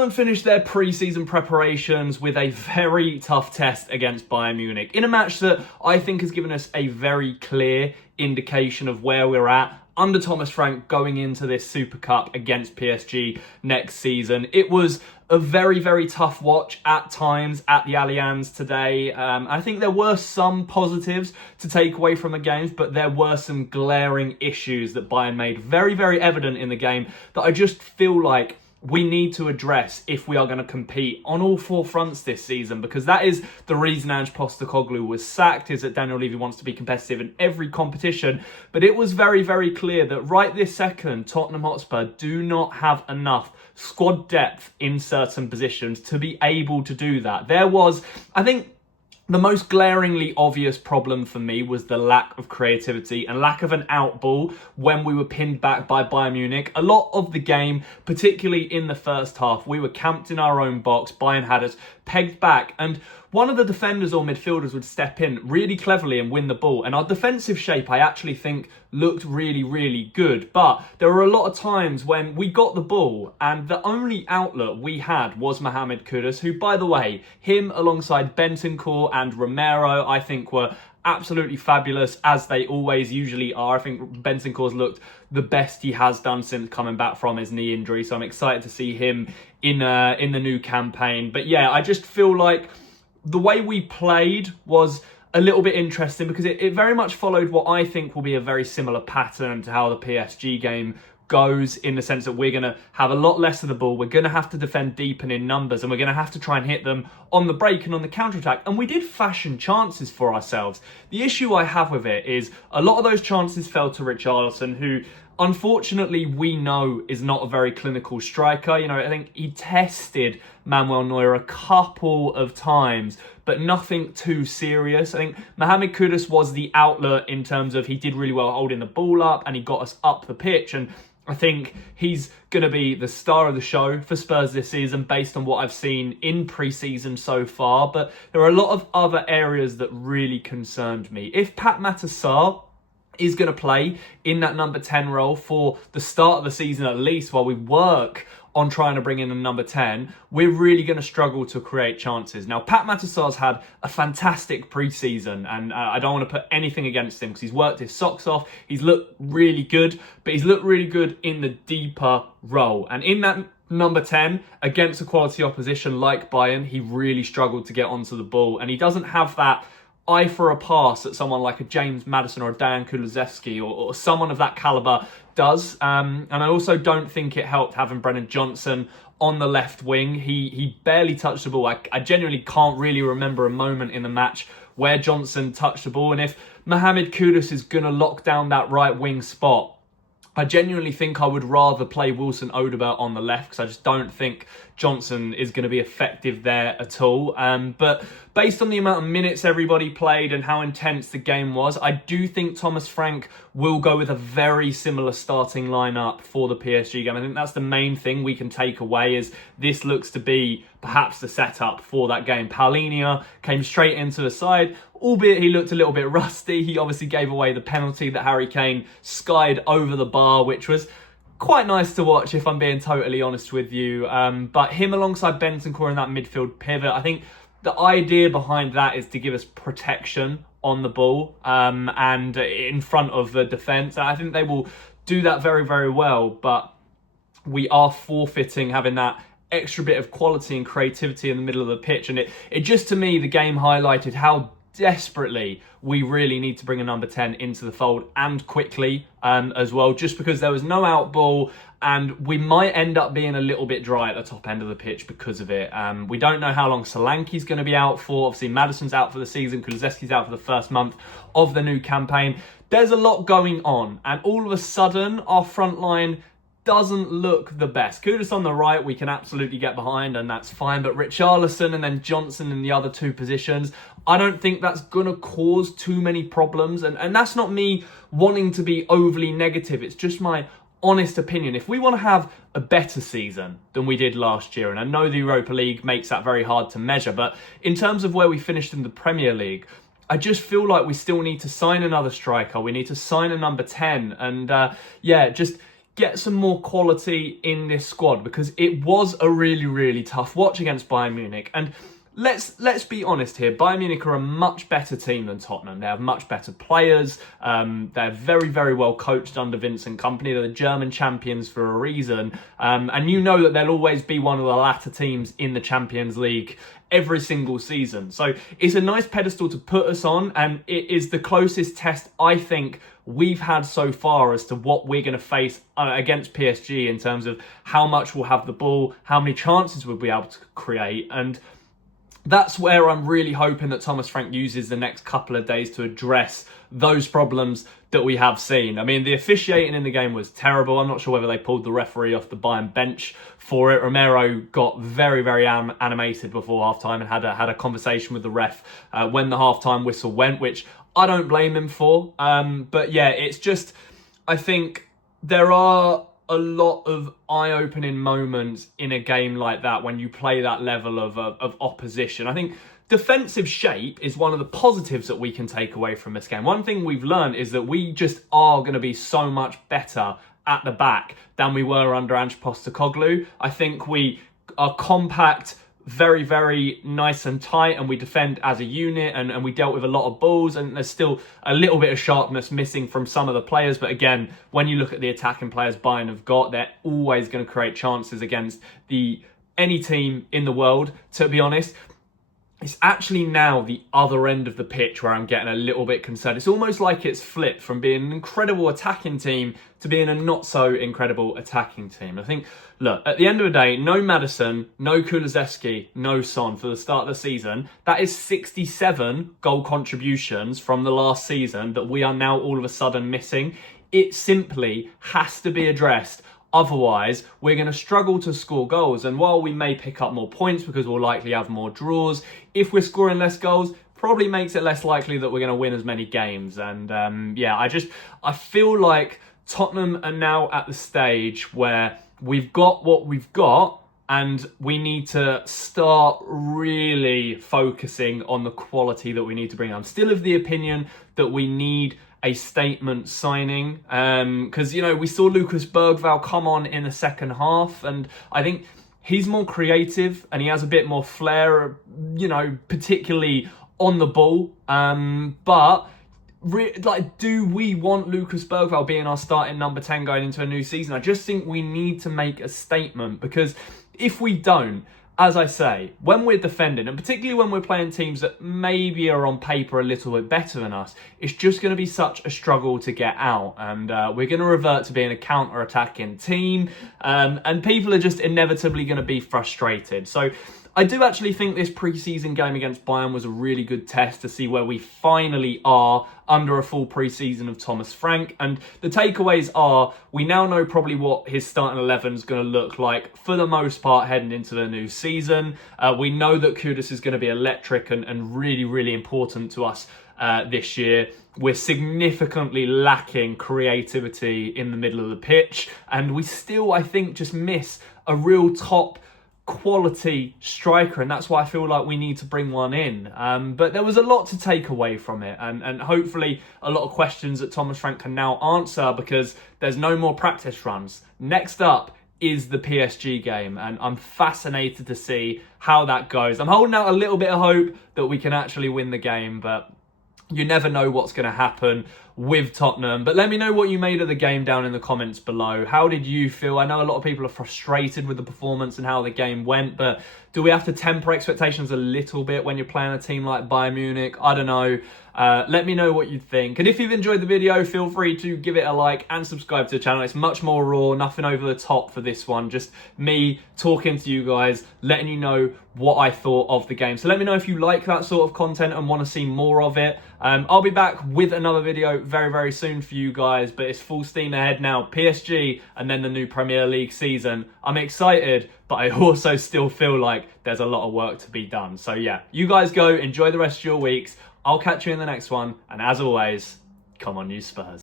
Finished their pre-season preparations with a very tough test against Bayern Munich in a match that I think has given us a very clear indication of where we're at under Thomas Frank going into this Super Cup against PSG next season. It was a very, very tough watch at times at the Allianz today. I think there were some positives to take away from the games, but there were some glaring issues that Bayern made very, very evident in the game that I just feel like we need to address if we are going to compete on all four fronts this season, because that is the reason Ange Postecoglou was sacked, is that Daniel Levy wants to be competitive in every competition. But it was very, very clear that right this second, Tottenham Hotspur do not have enough squad depth in certain positions to be able to do that. There was, I think, the most glaringly obvious problem for me was the lack of creativity and lack of an out ball when we were pinned back by Bayern Munich. A lot of the game, particularly in the first half, we were camped in our own box. Bayern had us pegged back, and one of the defenders or midfielders would step in really cleverly and win the ball. And our defensive shape, I actually think, looked really, really good. But there were a lot of times when we got the ball and the only outlet we had was Mohamed Kudus, who, by the way, him alongside Bentancur and Romero, I think were absolutely fabulous, as they always usually are. I think Bentancur's looked the best he has done since coming back from his knee injury. So I'm excited to see him in the new campaign. But yeah, I just feel like the way we played was a little bit interesting because it very much followed what I think will be a very similar pattern to how the PSG game goes, in the sense that we're going to have a lot less of the ball, we're going to have to defend deep and in numbers, and we're going to have to try and hit them on the break and on the counter-attack. And we did fashion chances for ourselves. The issue I have with it is a lot of those chances fell to Richarlison, who unfortunately we know is not a very clinical striker. You know, I think he tested Manuel Neuer a couple of times, but nothing too serious. I think Mohamed Kudus was the outlet in terms of he did really well holding the ball up and he got us up the pitch, and I think he's going to be the star of the show for Spurs this season based on what I've seen in pre-season so far. But there are a lot of other areas that really concerned me. If Pat Matasar is going to play in that number 10 role for the start of the season at least, while we work on trying to bring in a number 10, we're really going to struggle to create chances. Now, Pat Matasar's had a fantastic pre-season, and I don't want to put anything against him because he's worked his socks off. He's looked really good, but he's looked really good in the deeper role. And in that number 10, against a quality opposition like Bayern, he really struggled to get onto the ball, and he doesn't have that eye for a pass that someone like a James Maddison or a Dejan Kulusevski or someone of that calibre does. And I also don't think it helped having Brennan Johnson on the left wing. He barely touched the ball. I genuinely can't really remember a moment in the match where Johnson touched the ball. And if Mohamed Kudus is going to lock down that right wing spot, I genuinely think I would rather play Wilson Odobert on the left, because I just don't think Johnson is going to be effective there at all. But based on the amount of minutes everybody played and how intense the game was, I do think Thomas Frank will go with a very similar starting lineup for the PSG game. I think that's the main thing we can take away, is this looks to be perhaps the setup for that game. Paulinho came straight into the side, albeit he looked a little bit rusty. He obviously gave away the penalty that Harry Kane skied over the bar, which was quite nice to watch, if I'm being totally honest with you. But him alongside Bentancur in that midfield pivot, I think the idea behind that is to give us protection on the ball and in front of the defence. I think they will do that very, very well, but we are forfeiting having that extra bit of quality and creativity in the middle of the pitch. And it just, to me, the game highlighted how desperately we really need to bring a number 10 into the fold, and quickly as well, just because there was no out ball and we might end up being a little bit dry at the top end of the pitch because of it. We don't know how long Solanke's going to be out for. Obviously, Maddison's out for the season. Kulusevski's out for the first month of the new campaign. There's a lot going on, and all of a sudden our front line doesn't look the best. Kudus on the right, we can absolutely get behind, and that's fine. But Richarlison and then Johnson in the other two positions, I don't think that's going to cause too many problems. And that's not me wanting to be overly negative. It's just my honest opinion. If we want to have a better season than we did last year, and I know the Europa League makes that very hard to measure, but in terms of where we finished in the Premier League, I just feel like we still need to sign another striker. We need to sign a number 10. And just get some more quality in this squad, because it was a really, really tough watch against Bayern Munich. And let's be honest here, Bayern Munich are a much better team than Tottenham. They have much better players. They're very, very well coached under Vincent Kompany. They're the German champions for a reason. And you know that they'll always be one of the latter teams in the Champions League every single season. So it's a nice pedestal to put us on, and it is the closest test I think we've had so far as to what we're going to face against PSG in terms of how much we'll have the ball, how many chances we'll be able to create. And that's where I'm really hoping that Thomas Frank uses the next couple of days to address those problems that we have seen. I mean, the officiating in the game was terrible. I'm not sure whether they pulled the referee off the Bayern bench for it. Romero got very, very animated before halftime and had a conversation with the ref when the halftime whistle went, which I don't blame him for. But yeah, it's just, I think there are a lot of eye-opening moments in a game like that when you play that level of opposition. I think defensive shape is one of the positives that we can take away from this game. One thing we've learned is that we just are going to be so much better at the back than we were under Ange Postecoglou. I think we are compact, very, very nice and tight, and we defend as a unit, and we dealt with a lot of balls, and there's still a little bit of sharpness missing from some of the players. But again, when you look at the attacking players Bayern have got, they're always going to create chances against any team in the world, to be honest. It's actually now the other end of the pitch where I'm getting a little bit concerned. It's almost like it's flipped from being an incredible attacking team to being a not so incredible attacking team. I think, look, at the end of the day, no Maddison, no Kulusevski, no Son for the start of the season. That is 67 goal contributions from the last season that we are now all of a sudden missing. It simply has to be addressed. Otherwise, we're going to struggle to score goals. And while we may pick up more points because we'll likely have more draws, if we're scoring less goals, probably makes it less likely that we're going to win as many games. And yeah, I feel like Tottenham are now at the stage where we've got what we've got, and we need to start really focusing on the quality that we need to bring. I'm still of the opinion that we need a statement signing, because, you know, we saw Lucas Bergvall come on in the second half, and I think he's more creative and he has a bit more flair, you know, particularly on the ball. But do we want Lucas Bergvall being our starting number 10 going into a new season? I just think we need to make a statement, because if we don't, as I say, when we're defending, and particularly when we're playing teams that maybe are on paper a little bit better than us, it's just going to be such a struggle to get out. And we're going to revert to being a counter-attacking team. And people are just inevitably going to be frustrated. So I do actually think this pre-season game against Bayern was a really good test to see where we finally are under a full pre-season of Thomas Frank. And the takeaways are, we now know probably what his starting 11 is going to look like for the most part heading into the new season. We know that Kudus is going to be electric and really, really important to us this year. We're significantly lacking creativity in the middle of the pitch, and we still, I think, just miss a real top quality striker, and that's why I feel like we need to bring one in. But there was a lot to take away from it, and hopefully a lot of questions that Thomas Frank can now answer, because there's no more practice runs. Next up is the PSG game, and I'm fascinated to see how that goes. I'm holding out a little bit of hope that we can actually win the game, but you never know what's going to happen with Tottenham. But let me know what you made of the game down in the comments below. How did you feel? I know a lot of people are frustrated with the performance and how the game went, but do we have to temper expectations a little bit when you're playing a team like Bayern Munich? I don't know. Let me know what you think. And if you've enjoyed the video, feel free to give it a like and subscribe to the channel. It's much more raw, nothing over the top for this one. Just me talking to you guys, letting you know what I thought of the game. So let me know if you like that sort of content and want to see more of it. I'll be back with another video very, very soon for you guys, but it's full steam ahead now. PSG and then the new Premier League season. I'm excited, but I also still feel like there's a lot of work to be done. So yeah, you guys go, enjoy the rest of your weeks. I'll catch you in the next one. And as always, come on, you Spurs.